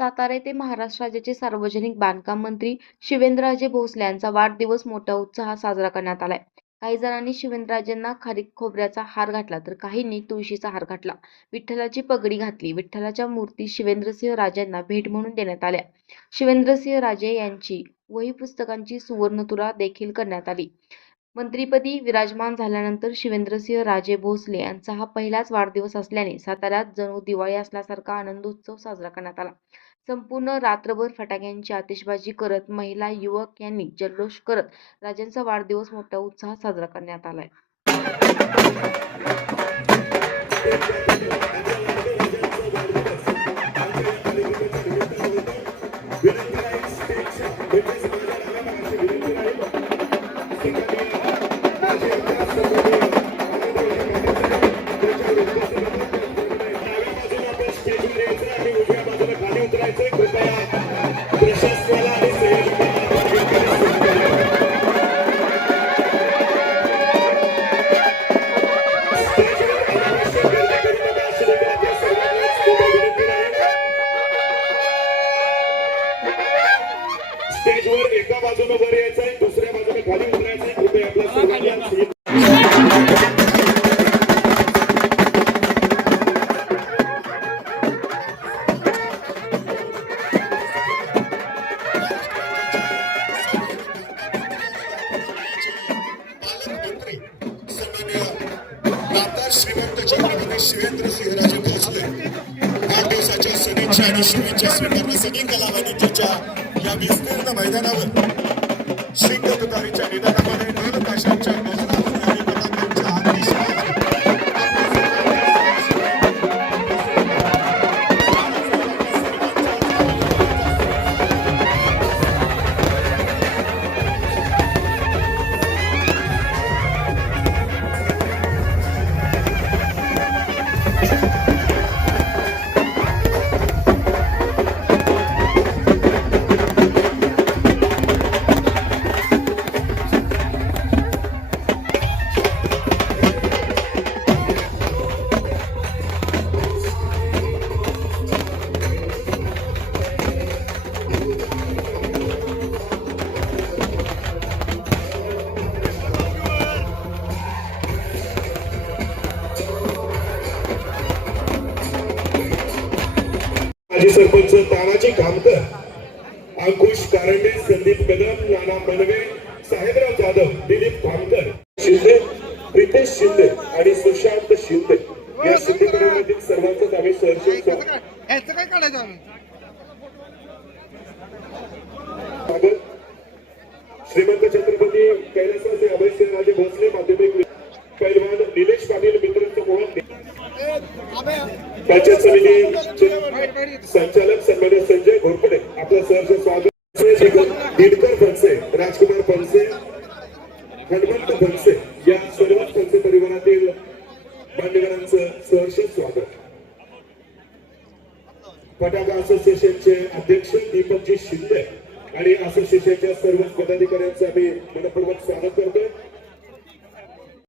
सातारा येथे महाराष्ट्र राज्याचे सार्वजनिक बांधकाम मंत्री शिवेंद्रराजे भोसले यांचा वाढदिवस मोठ्या उत्साहात साजरा करण्यात आलाय. काही जणांनी शिवेंद्रराजेंना खारीक खोबऱ्याचा हार घातला तर काहींनी तुळशीचा हार घातला. विठ्ठलाची पगडी घातली विठ्ठलाच्या मूर्ती शिवेंद्रसिंह राजांना भेट म्हणून देण्यात आल्या. शिवेंद्रसिंह राजे यांची वही पुस्तकांची सुवर्णतुरा देखील करण्यात आली. मंत्रीपदी विराजमान झाल्यानंतर शिवेंद्रसिंह राजे भोसले यांचा हा पहिलाच वाढदिवस असल्याने साताऱ्यात जणू दिवाळी असल्यासारखा आनंदोत्सव साजरा करण्यात आला. संपूर्ण रात्रभर फटाक्यांची आतिषबाजी करत महिला युवक यांनी जल्लोष करत राजांचा वाढदिवस मोठ्या उत्साहात साजरा करण्यात आलाय. स्टेजवर एका बाजूने वर यायचं आहे दुसऱ्या बाजूने खाली उतरायचं आहे. कृपया आपल्या सर्वांना पालकमंत्री सन्माननीय नामदार श्रीमंत छत्रपती शिवेंद्र सिंहराजे भोसले. वाढदिवसाच्या शुभेच्छा आणि शुभेच्छा स्वीकारण्यासाठी कलावंतीच्या या विस्तीर्ण मैदानावर. शिंग तुतारीच्या निदानामध्ये ढोल ताशांच्या माजी सरपंच तानाजी कामकर अंकुश कारंडे संदीप कदम नाना मनवे साहेबराव जाधव दिलीप कामकर शिंदे प्रितेश शिंदे आणि सुशांत शिंदे या शिंदे परिवारातील सर्वांचंच आम्ही सहर्ष श्रीमंत छत्रपती कैलासवासी पंचायत समिती संचालक सन्मान्य संजय घोरपडे. आपलं सहर्ष स्वागत. दिनकर फणसे राजकुमार फणसे हनुमंत फणसे या सर्वच फणसे परिवारातील मान्यवरांचं सहर्ष स्वागत. फटाका असोसिएशनचे अध्यक्ष दीपकजी शिंदे आणि असोसिएशनच्या सर्व पदाधिकाऱ्यांचं आम्ही मनपूर्वक स्वागत करतोय.